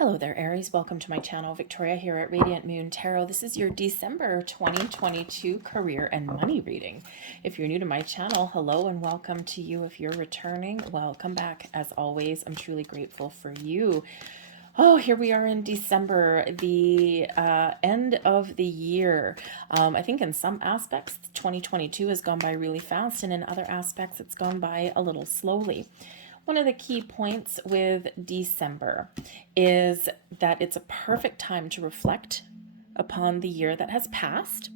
Hello there, Aries. Welcome to my channel. Victoria here at Radiant Moon Tarot. This is your December 2022 career and money reading. If you're new to my channel, hello and welcome to you. If you're returning, welcome back. As always, I'm truly grateful for you. Oh, here we are in December, the end of the year. I think in some aspects, 2022 has gone by really fast, and in other aspects, it's gone by a little slowly. One of the key points with December is that it's a perfect time to reflect upon the year that has passed.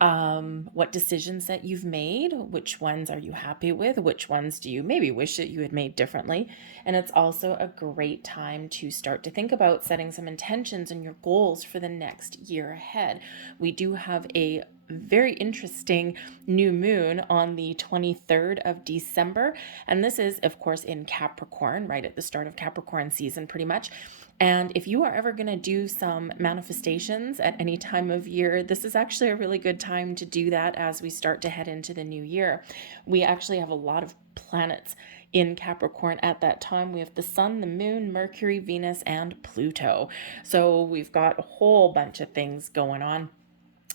What decisions that you've made, which ones are you happy with, which ones do you maybe wish that you had made differently. And it's also a great time to start to think about setting some intentions and your goals for the next year ahead. We do have a very interesting new moon on the 23rd of December. And this is, of course, in Capricorn, right at the start of Capricorn season, pretty much. And if you are ever going to do some manifestations at any time of year, this is actually a really good time to do that as we start to head into the new year. We actually have a lot of planets in Capricorn at that time. We have the Sun, the Moon, Mercury, Venus, and Pluto. So we've got a whole bunch of things going on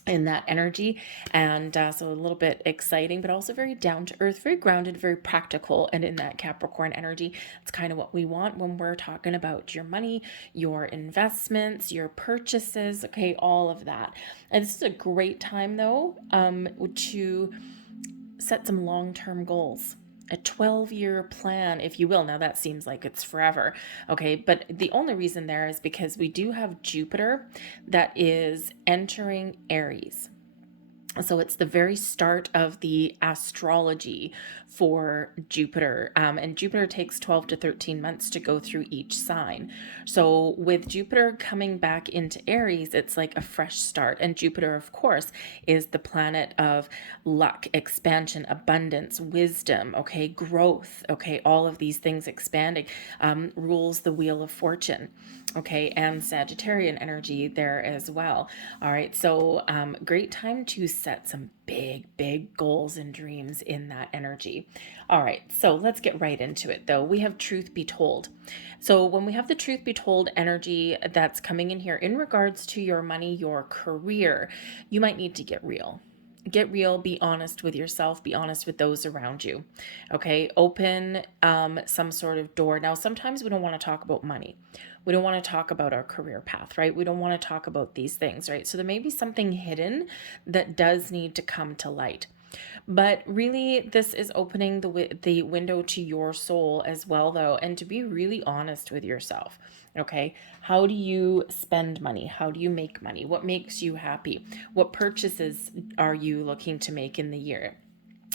in that energy, and so a little bit exciting, but also very down to earth, very grounded, very practical. And in that Capricorn energy, it's kind of what we want when we're talking about your money, your investments, your purchases, okay, all of that. And this is a great time though to set some long-term goals, a 12-year plan, if you will. Now that seems like it's forever, okay? But the only reason there is because we do have Jupiter that is entering Aries. So it's the very start of the astrology for Jupiter. And Jupiter takes 12 to 13 months to go through each sign. So with Jupiter coming back into Aries, it's like a fresh start. And Jupiter, of course, is the planet of luck, expansion, abundance, wisdom, okay, growth, okay, all of these things expanding, rules the wheel of fortune, okay, and Sagittarian energy there as well. All right, so great time to set some big goals and dreams in that energy. All right, so let's get right into it though. We have truth be told. So when we have the truth be told energy that's coming in here in regards to your money, your career, you might need to get real. Get real, be honest with yourself, be honest with those around you. Okay, open some sort of door. Now, sometimes we don't want to talk about money. We don't want to talk about our career path, right? We don't want to talk about these things, right? So there may be something hidden that does need to come to light. But really, this is opening the window to your soul as well, though, and to be really honest with yourself. Okay, how do you spend money? How do you make money? What makes you happy? What purchases are you looking to make in the year?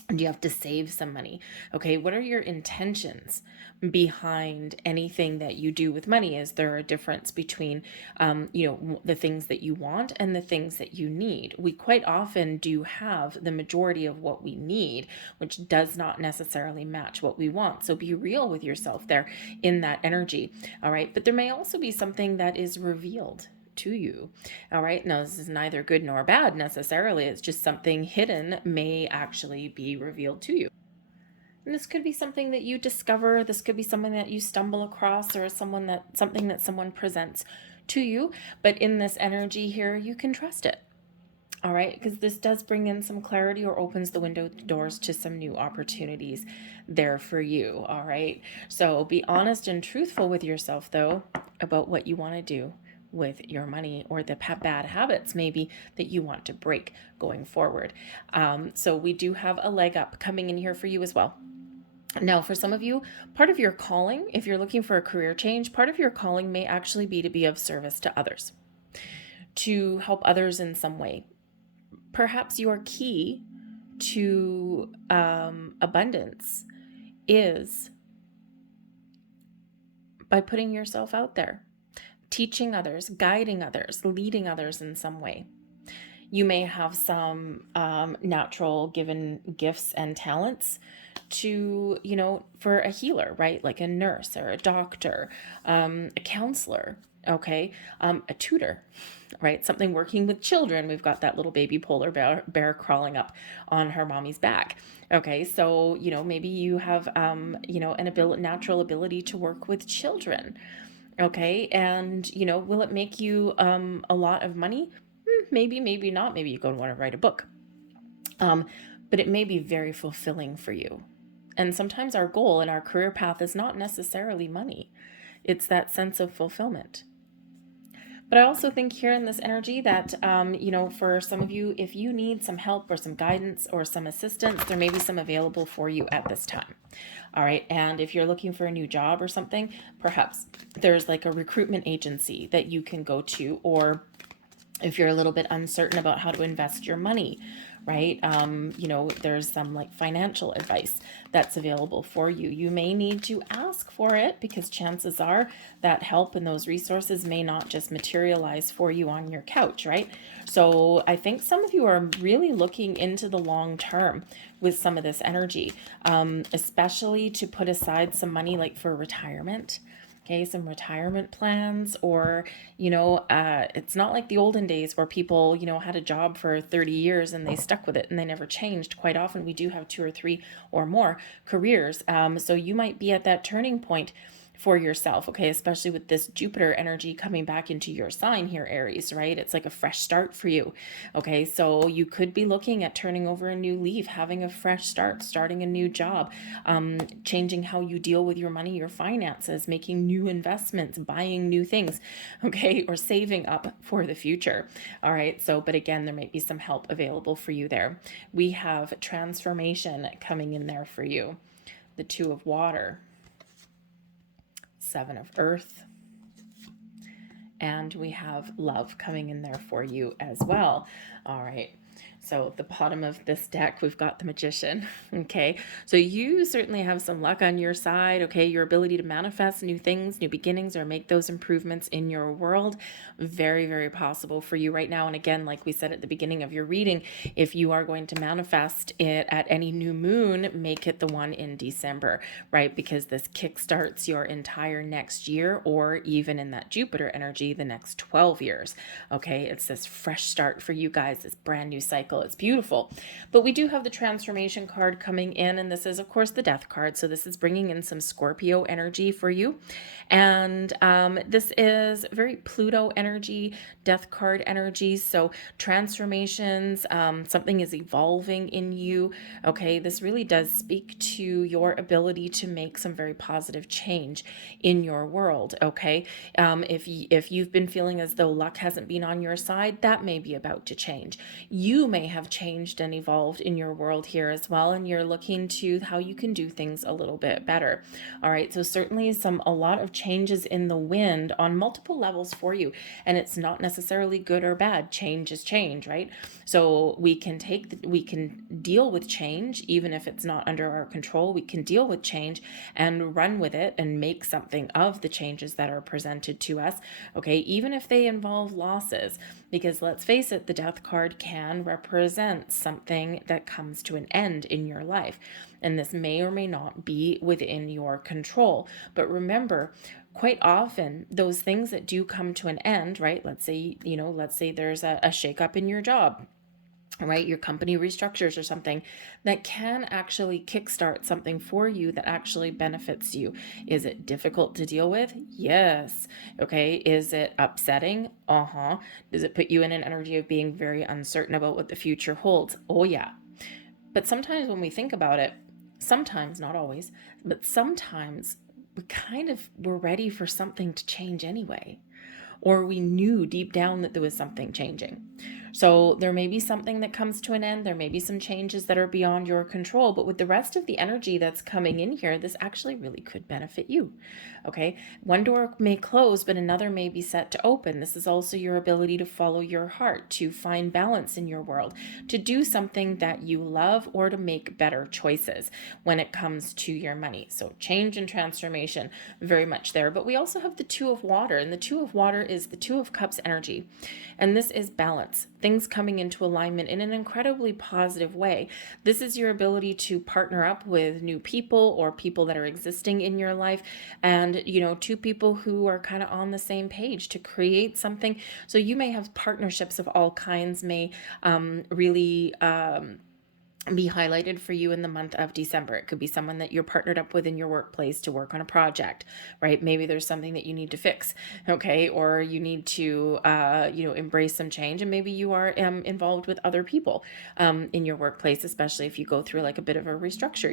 Do you have to save some money? Okay, what are your intentions behind anything that you do with money? Is there a difference between, the things that you want and the things that you need? We quite often do have the majority of what we need, which does not necessarily match what we want. So be real with yourself there in that energy. All right, but there may also be something that is revealed to you. All right, now this is neither good nor bad necessarily. It's just something hidden may actually be revealed to you. And this could be something that you discover, this could be something that you stumble across, or something that someone presents to you. But in this energy here, you can trust it. All right, because this does bring in some clarity or opens the doors to some new opportunities there for you. All right, so be honest and truthful with yourself though about what you want to do with your money, or the bad habits maybe that you want to break going forward. So we do have a leg up coming in here for you as well. Now, for some of you, part of your calling, if you're looking for a career change, part of your calling may actually be to be of service to others, to help others in some way. Perhaps your key to abundance is by putting yourself out there, teaching others, guiding others, leading others in some way. You may have some natural given gifts and talents to, for a healer, right? Like a nurse or a doctor, a counselor, okay? A tutor, right? Something working with children. We've got that little baby polar bear crawling up on her mommy's back. Okay, so, maybe you have, natural ability to work with children. Okay. And, will it make you a lot of money? Maybe, maybe not. Maybe you go and want to write a book. But it may be very fulfilling for you. And sometimes our goal in our career path is not necessarily money. It's that sense of fulfillment. But I also think here in this energy that, for some of you, if you need some help or some guidance or some assistance, there may be some available for you at this time. All right. And if you're looking for a new job or something, perhaps there's like a recruitment agency that you can go to, or if you're a little bit uncertain about how to invest your money, right? There's some like financial advice that's available for you. You may need to ask for it because chances are that help and those resources may not just materialize for you on your couch, right? So I think some of you are really looking into the long term with some of this energy, especially to put aside some money like for retirement. Okay, some retirement plans, or, it's not like the olden days where people, had a job for 30 years and they stuck with it and they never changed. Quite often we do have 2 or 3 or more careers. So you might be at that turning point for yourself, okay, especially with this Jupiter energy coming back into your sign here, Aries, right? It's like a fresh start for you, okay? So you could be looking at turning over a new leaf, having a fresh start, starting a new job, changing how you deal with your money, your finances, making new investments, buying new things, okay, or saving up for the future. All right, so, but again, there might be some help available for you there. We have transformation coming in there for you. The 2 of water, 7 of earth, and we have love coming in there for you as well. All right. So at the bottom of this deck, we've got the Magician, okay? So you certainly have some luck on your side, okay? Your ability to manifest new things, new beginnings, or make those improvements in your world, very, very possible for you right now. And again, like we said at the beginning of your reading, if you are going to manifest it at any new moon, make it the one in December, right? Because this kickstarts your entire next year, or even in that Jupiter energy, the next 12 years, okay? It's this fresh start for you guys, this brand new cycle. It's beautiful. But we do have the transformation card coming in, and this is of course the death card. So this is bringing in some Scorpio energy for you. And this is very Pluto energy, death card energy. So transformations, something is evolving in you. Okay, this really does speak to your ability to make some very positive change in your world. Okay, if you've been feeling as though luck hasn't been on your side, that may be about to change. You may have changed and evolved in your world here as well, and you're looking to how you can do things a little bit better. All right, so certainly a lot of changes in the wind on multiple levels for you, and it's not necessarily good or bad. Change is change, right? So we can deal with change even if it's not under our control. We can deal with change and run with it and make something of the changes that are presented to us, okay, even if they involve losses. Because let's face it, the death card can represent something that comes to an end in your life. And this may or may not be within your control. But remember, quite often those things that do come to an end, right? Let's say there's a shakeup in your job, right? Your company restructures or something that can actually kickstart something for you that actually benefits you. Is it difficult to deal with? Yes. Okay. Is it upsetting? Does it put you in an energy of being very uncertain about what the future holds? Oh yeah. But sometimes when we think about it, sometimes, not always, but sometimes we're ready for something to change anyway, or we knew deep down that there was something changing. So there may be something that comes to an end. There may be some changes that are beyond your control, but with the rest of the energy that's coming in here, this actually really could benefit you. Okay. One door may close, but another may be set to open. This is also your ability to follow your heart, to find balance in your world, to do something that you love, or to make better choices when it comes to your money. So change and transformation, very much there. But we also have the 2 of water, and the 2 of water is the 2 of cups energy. And this is balance, things coming into alignment in an incredibly positive way. This is your ability to partner up with new people or people that are existing in your life, and 2 people who are kind of on the same page to create something. So you may have partnerships of all kinds, may really be highlighted for you in the month of December. It could be someone that you're partnered up with in your workplace to work on a project, right? Maybe there's something that you need to fix, okay? Or you need to, embrace some change. And maybe you are involved with other people in your workplace, especially if you go through like a bit of a restructure.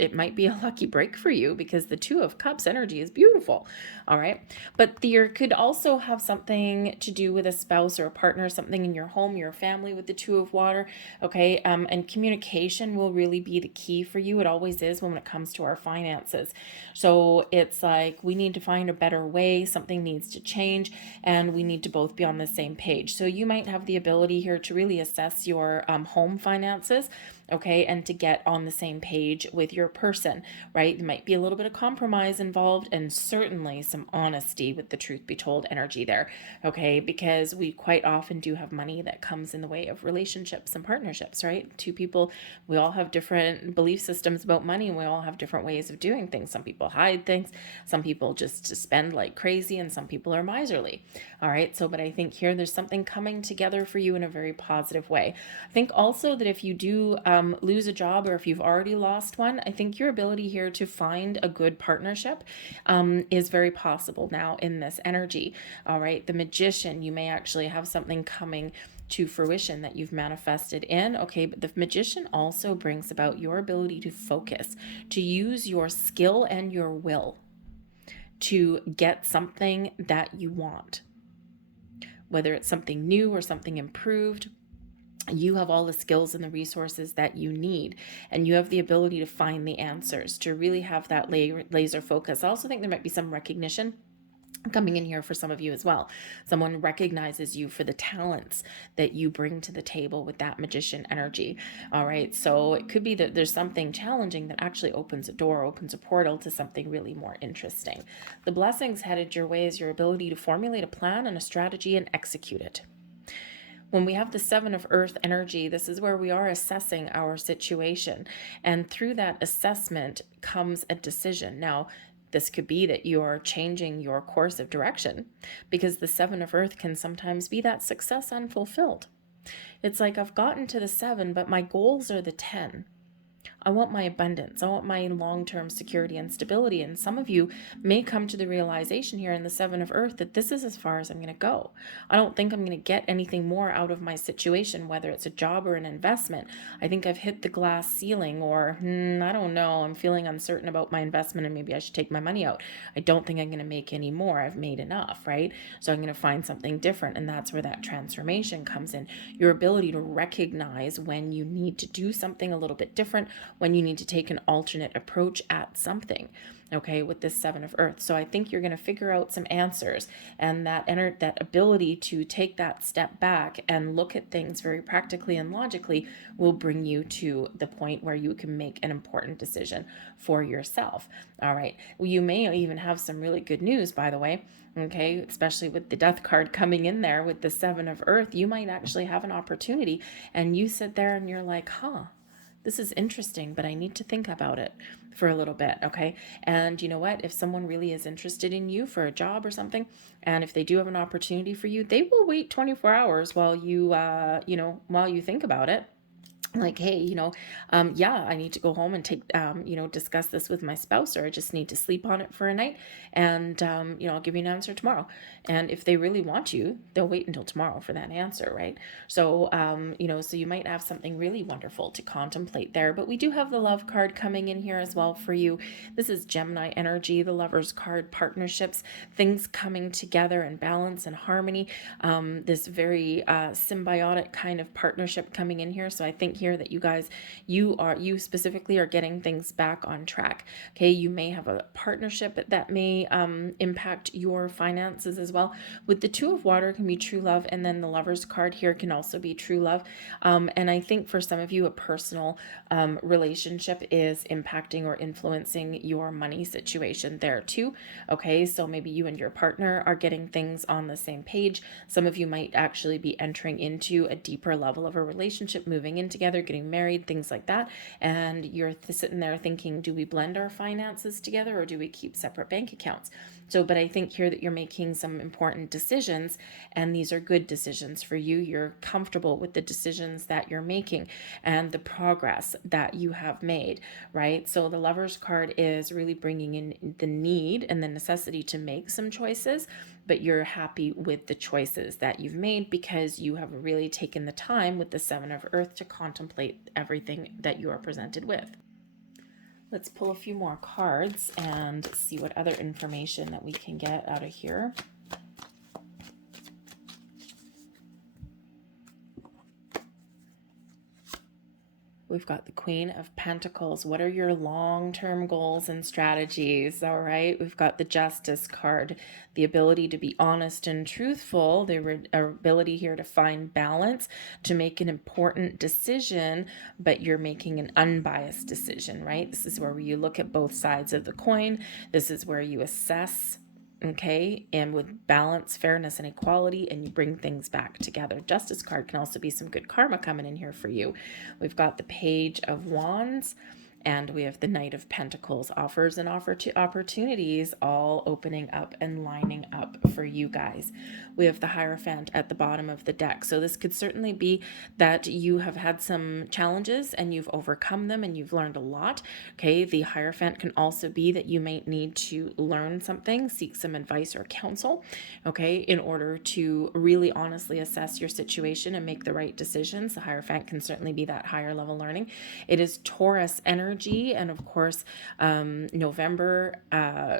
It might be a lucky break for you because the Two of Cups energy is beautiful, all right? But there could also have something to do with a spouse or a partner, something in your home, your family with the Two of Water, okay? And communication will really be the key for you. It always is when it comes to our finances. So it's like we need to find a better way, something needs to change, and we need to both be on the same page. So you might have the ability here to really assess your home finances, okay, and to get on the same page with your person, right? There might be a little bit of compromise involved, and certainly some honesty with the truth be told energy there, okay, because we quite often do have money that comes in the way of relationships and partnerships, right? Two people, we all have different belief systems about money, and we all have different ways of doing things. Some people hide things, some people just spend like crazy, and some people are miserly, all right? So, but I think here there's something coming together for you in a very positive way. I think also that if you do lose a job, or if you've already lost one, I think your ability here to find a good partnership is very possible now in this energy. All right, the Magician, you may actually have something coming to fruition that you've manifested in. Okay, but the Magician also brings about your ability to focus, to use your skill and your will to get something that you want, whether it's something new or something improved. You have all the skills and the resources that you need, and you have the ability to find the answers, to really have that laser focus. I also think there might be some recognition coming in here for some of you as well. Someone recognizes you for the talents that you bring to the table with that Magician energy. All right, so it could be that there's something challenging that actually opens a door, opens a portal to something really more interesting. The blessings headed your way is your ability to formulate a plan and a strategy and execute it. When we have the Seven of Earth energy, this is where we are assessing our situation. And through that assessment comes a decision. Now, this could be that you're changing your course of direction, because the Seven of Earth can sometimes be that success unfulfilled. It's like, I've gotten to the 7, but my goals are the 10. I want my abundance. I want my long-term security and stability. And some of you may come to the realization here in the Seven of Earth that this is as far as I'm going to go. I don't think I'm going to get anything more out of my situation, whether it's a job or an investment. I think I've hit the glass ceiling, or I don't know, I'm feeling uncertain about my investment and maybe I should take my money out. I don't think I'm going to make any more. I've made enough, right? So I'm going to find something different. And that's where that transformation comes in. Your ability to recognize when you need to do something a little bit different, when you need to take an alternate approach at something, okay, with this Seven of Earth. So I think you're going to figure out some answers, and that ability to take that step back and look at things very practically and logically will bring you to the point where you can make an important decision for yourself. All right. Well, you may even have some really good news, by the way. Okay, especially with the Death card coming in there with the Seven of Earth, you might actually have an opportunity, and you sit there and you're like, this is interesting, but I need to think about it for a little bit, okay? And you know what? If someone really is interested in you for a job or something, and if they do have an opportunity for you, they will wait 24 hours while you, while you think about it. Like, hey, I need to go home and take, discuss this with my spouse, or I just need to sleep on it for a night. And, I'll give you an answer tomorrow. And if they really want you, they'll wait until tomorrow for that answer, right? So, so you might have something really wonderful to contemplate there. But we do have the Love card coming in here as well for you. This is Gemini energy, the Lovers card, partnerships, things coming together in balance and harmony. This very symbiotic kind of partnership coming in here. So I think here that you specifically are getting things back on track. Okay, you may have a partnership that may impact your finances as well. With the Two of Water can be true love, and then the Lovers card here can also be true love. And I think for some of you, a personal relationship is impacting or influencing your money situation there too. Okay, so maybe you and your partner are getting things on the same page. Some of you might actually be entering into a deeper level of a relationship, moving in together, getting married, things like that. And you're sitting there thinking, do we blend our finances together, or do we keep separate bank accounts? So, but I think here that you're making some important decisions, and these are good decisions for you. You're comfortable with the decisions that you're making and the progress that you have made, right? So the Lover's card is really bringing in the need and the necessity to make some choices, but you're happy with the choices that you've made because you have really taken the time with the Seven of Earth to contemplate everything that you are presented with. Let's pull a few more cards and see what other information that we can get out of here. We've got the Queen of Pentacles. What are your long-term goals and strategies? All right. We've got the Justice card, the ability to be honest and truthful, the ability here to find balance, to make an important decision, but you're making an unbiased decision, right? This is where you look at both sides of the coin. This is where you assess, okay, and with balance, fairness, and equality, and you bring things back together. Justice card can also be some good karma coming in here for you. We've got the Page of Wands, and we have the Knight of Pentacles, offers and opportunities all opening up and lining up for you guys. We have the Hierophant at the bottom of the deck. So this could certainly be that you have had some challenges and you've overcome them and you've learned a lot. Okay, the Hierophant can also be that you might need to learn something, seek some advice or counsel, okay, in order to really honestly assess your situation and make the right decisions. The Hierophant can certainly be that higher level learning. It is Taurus energy. And of course, November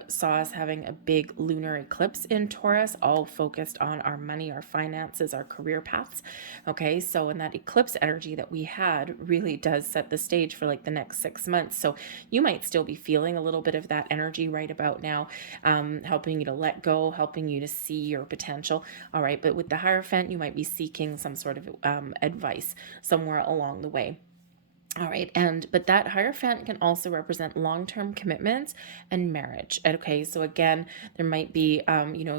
saw us having a big lunar eclipse in Taurus, all focused on our money, our finances, our career paths. Okay, so in that eclipse energy that we had really does set the stage for like the next 6 months. So you might still be feeling a little bit of that energy right about now, helping you to let go, helping you to see your potential. All right, but with the Hierophant, you might be seeking some sort of advice somewhere along the way. All right, but that Hierophant can also represent long-term commitments and marriage. Okay, so again, there might be,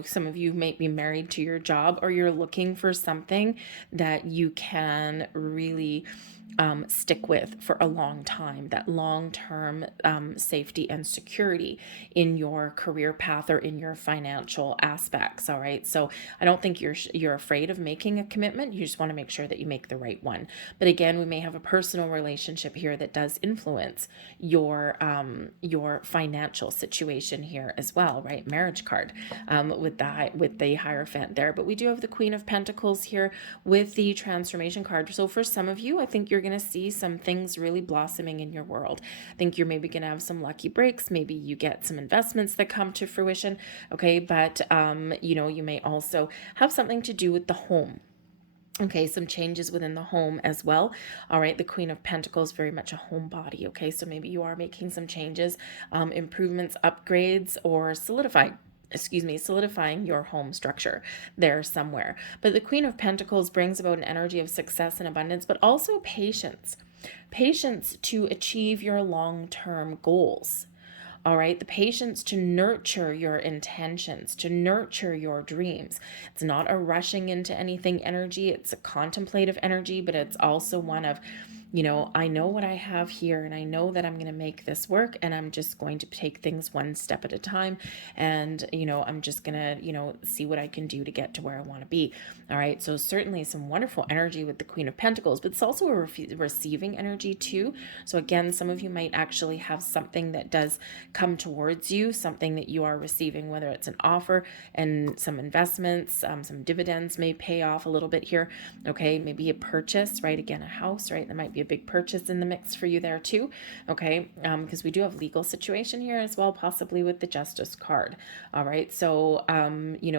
some of you might be married to your job, or you're looking for something that you can really stick with for a long time, that long-term safety and security in your career path or in your financial aspects. All right, so I don't think you're afraid of making a commitment. You just want to make sure that you make the right one. But again, we may have a personal relationship here that does influence your financial situation here as well, right? Marriage card with the Hierophant there. But we do have the Queen of Pentacles here with the transformation card. So for some of you, I think you're going to see some things really blossoming in your world. I think you're maybe going to have some lucky breaks. Maybe you get some investments that come to fruition. Okay, but you may also have something to do with the home. Okay, some changes within the home as well. All right, the Queen of Pentacles, very much a homebody. Okay, so maybe you are making some changes, improvements, upgrades, or solidifying your home structure there somewhere. But the Queen of Pentacles brings about an energy of success and abundance, but also patience to achieve your long-term goals. All right, the patience to nurture your intentions, to nurture your dreams. It's not a rushing into anything energy. It's a contemplative energy, but it's also one of, I know what I have here, and I know that I'm going to make this work, and I'm just going to take things one step at a time. And, I'm just going to, see what I can do to get to where I want to be. All right. So certainly some wonderful energy with the Queen of Pentacles, but it's also a receiving energy too. So again, some of you might actually have something that does come towards you, something that you are receiving, whether it's an offer and some investments, some dividends may pay off a little bit here. Okay. Maybe a purchase, right? Again, a house, right? There might be a big purchase in the mix for you there too. Okay. Because we do have legal situation here as well, possibly with the Justice card. All right. So,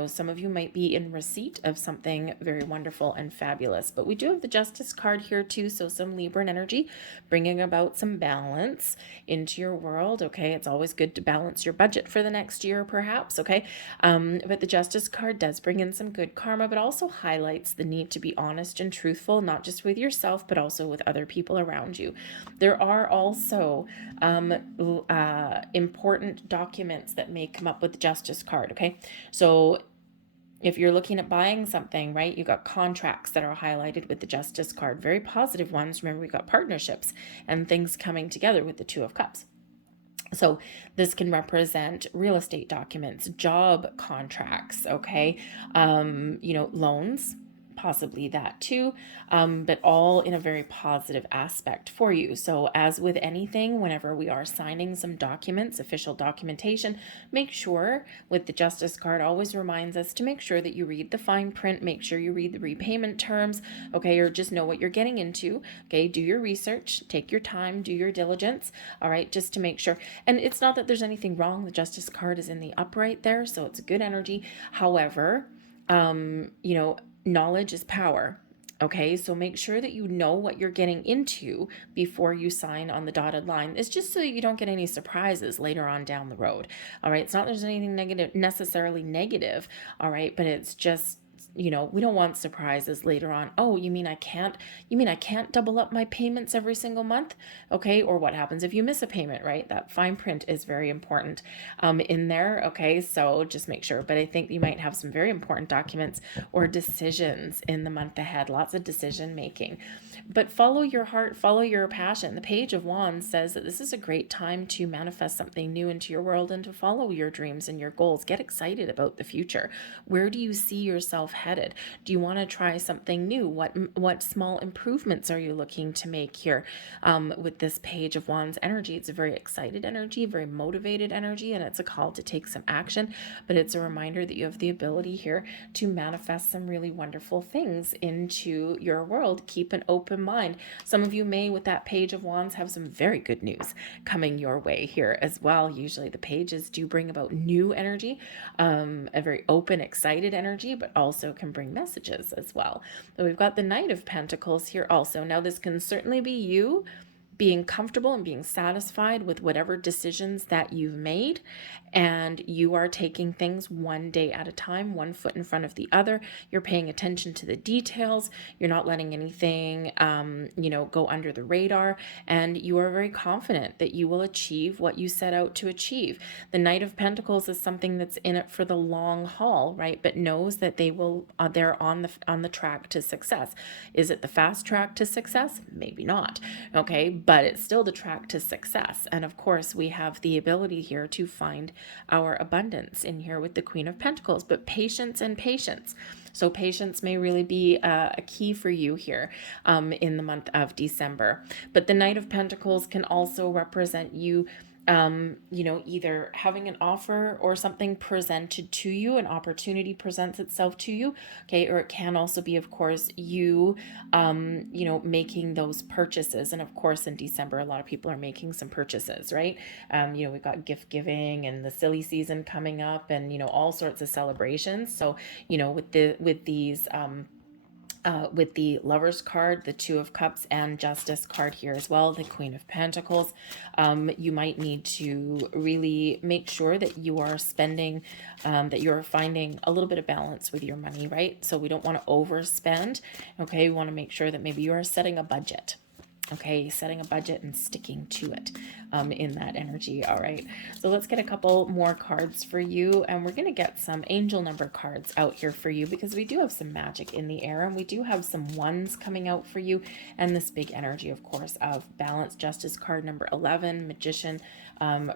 some of you might be in receipt of something very wonderful and fabulous, but we do have the Justice card here too. So some Libran energy, bringing about some balance into your world. Okay. It's always good to balance your budget for the next year, perhaps. Okay. But the Justice card does bring in some good karma, but also highlights the need to be honest and truthful, not just with yourself, but also with other people around you. There are also important documents that may come up with the Justice card. Okay. So if you're looking at buying something, right, you got contracts that are highlighted with the Justice card, very positive ones. Remember, we got partnerships and things coming together with the Two of Cups. So this can represent real estate documents, job contracts, okay, loans, possibly that too, but all in a very positive aspect for you. So as with anything, whenever we are signing some documents, official documentation, make sure with the Justice card always reminds us to make sure that you read the fine print, make sure you read the repayment terms, okay, or just know what you're getting into, okay, do your research, take your time, do your diligence, all right, just to make sure. And it's not that there's anything wrong. The Justice card is in the upright there, so it's a good energy. However, knowledge is power. Okay, so make sure that you know what you're getting into before you sign on the dotted line. It's just so that you don't get any surprises later on down the road. All right, it's not that there's anything necessarily negative. All right, but it's just, we don't want surprises later on. Oh, you mean I can't double up my payments every single month? Okay, or what happens if you miss a payment, right? That fine print is very important in there. Okay, so just make sure. But I think you might have some very important documents or decisions in the month ahead. Lots of decision making. But follow your heart, follow your passion. The Page of Wands says that this is a great time to manifest something new into your world and to follow your dreams and your goals. Get excited about the future. Where do you see yourself headed? Do you want to try something new? What small improvements are you looking to make here with this Page of Wands energy? It's a very excited energy, very motivated energy, and it's a call to take some action, but it's a reminder that you have the ability here to manifest some really wonderful things into your world. Keep an open mind. Some of you may, with that Page of Wands, have some very good news coming your way here as well. Usually the pages do bring about new energy, a very open, excited energy, but also can bring messages as well. So we've got the Knight of Pentacles here also. Now this can certainly be you being comfortable and being satisfied with whatever decisions that you've made, and you are taking things one day at a time, one foot in front of the other. You're paying attention to the details. You're not letting anything, go under the radar, and you are very confident that you will achieve what you set out to achieve. The Knight of Pentacles is something that's in it for the long haul, right? But knows that they're on the track to success. Is it the fast track to success? Maybe not. Okay, but it's still the track to success. And of course, we have the ability here to find our abundance in here with the Queen of Pentacles, but patience and patience. So patience may really be a key for you here in the month of December. But the Knight of Pentacles can also represent you either having an offer or something presented to you, an opportunity presents itself to you, okay, or it can also be, of course, you, making those purchases. And of course, in December, a lot of people are making some purchases, right? We've got gift giving and the silly season coming up, and, all sorts of celebrations. So, with these, with the Lovers card, the Two of Cups, and Justice card here as well, the Queen of Pentacles, you might need to really make sure that you are spending, that you're finding a little bit of balance with your money, right? So we don't want to overspend, okay? We want to make sure that maybe you are setting a budget. Okay, setting a budget and sticking to it in that energy. All right, so let's get a couple more cards for you, and we're going to get some angel number cards out here for you, because we do have some magic in the air, and we do have some ones coming out for you, and this big energy, of course, of balance. Justice card number 11, Magician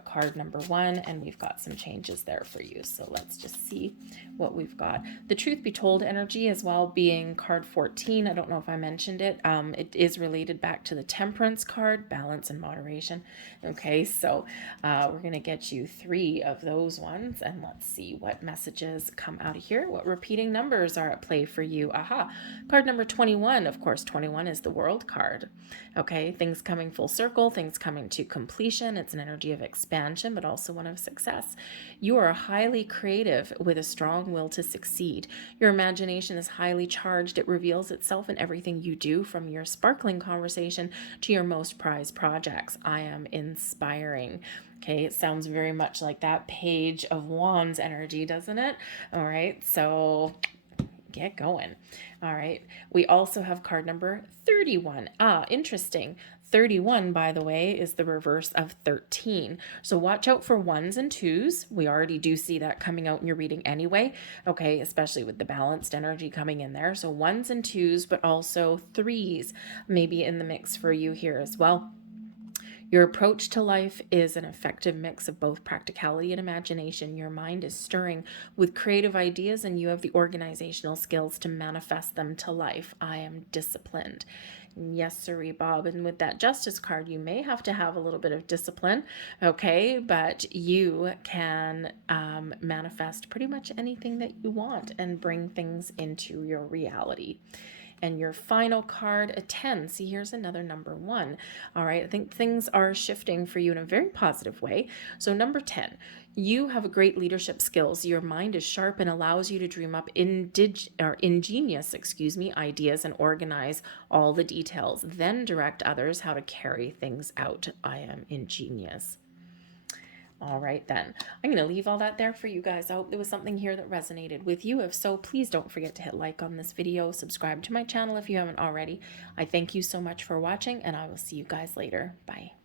card number 1, and we've got some changes there for you. So let's just see what we've got. The Truth Be Told energy as well, being card 14. I don't know if I mentioned it. It is related back to the Temperance card, balance and moderation. Okay, so we're going to get you 3 of those ones, and let's see what messages come out of here. What repeating numbers are at play for you? Aha, card number 21. Of course, 21 is the World card. Okay, things coming full circle, things coming to completion. It's an energy of expansion, but also one of success. You are highly creative with a strong will to succeed. Your imagination is highly charged. It reveals itself in everything you do, from your sparkling conversation to your most prized projects. I am inspiring. Okay, it sounds very much like that Page of Wands energy, doesn't it? All right, so get going. All right, we also have card number 31. Interesting. 31, by the way, is the reverse of 13. So watch out for 1s and 2s. We already do see that coming out in your reading anyway, okay, especially with the balanced energy coming in there. So 1s and 2s, but also 3s maybe in the mix for you here as well. Your approach to life is an effective mix of both practicality and imagination. Your mind is stirring with creative ideas and you have the organizational skills to manifest them to life. I am disciplined. Yes, sirree, Bob. And with that Justice card, you may have to have a little bit of discipline, okay? But you can manifest pretty much anything that you want and bring things into your reality. And your final card, a 10. See, here's another number 1. All right, I think things are shifting for you in a very positive way. So number 10, you have a great leadership skills. Your mind is sharp and allows you to dream up ingenious, ideas and organize all the details. Then direct others how to carry things out. I am ingenious. All right, then. I'm going to leave all that there for you guys. I hope there was something here that resonated with you. If so, please don't forget to hit like on this video. Subscribe to my channel if you haven't already. I thank you so much for watching, and I will see you guys later. Bye.